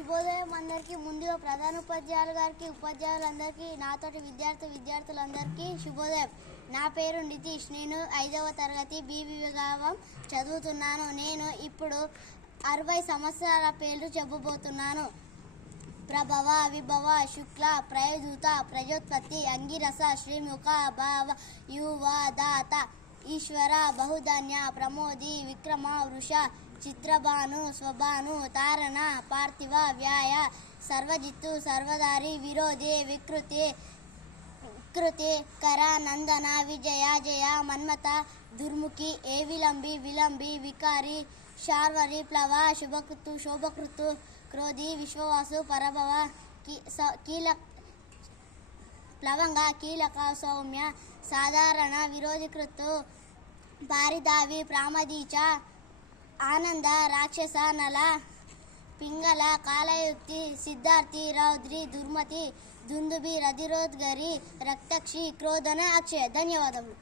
శుభోదయం అందరికీ. ముందుగా ప్రధాన ఉపాధ్యాయులు గారికి, ఉపాధ్యాయులందరికీ, నాతోటి విద్యార్థులందరికీ శుభోదయం. నా పేరు నితీష్. నేను 5వ తరగతి బి విభాగం చదువుతున్నాను. నేను ఇప్పుడు 60 సంవత్సరాల పేర్లు చెప్పబోతున్నాను. ప్రభవ, విభవ, శుక్ల, ప్రయోదూత, ప్రజోత్పత్తి, అంగిరస, శ్రీముఖ, భావ, యువ, దాత, ఈశ్వర, బహుధన్య, ప్రమోది, విక్రమ, వృష, చిత్రభాను, స్వభాను, తారణ, పార్థివ, వ్యాయ, సర్వజిత్తు, సర్వధారి, విరోధి, వికృతి, కర, నందన, విజయ, జయ, మన్మత, దుర్ముఖి, విలంబి, వికారి, శార్వరి, ప్లవ, శోభకృతు, క్రోధి, విశ్వవాసు, పరభవ, ప్లవంగ, కీలక, సౌమ్య, సాధారణ, విరోధికృతు, పారిదావి, ప్రామదీచ, ఆనంద, రాక్షస, నల, పింగళ, కాలయుక్తి, సిద్ధార్థి, రౌద్రి, దుర్మతి, దుందుబి, రధిరోద్గరి, రక్తక్షి, క్రోధన, అక్షయ. ధన్యవాదములు.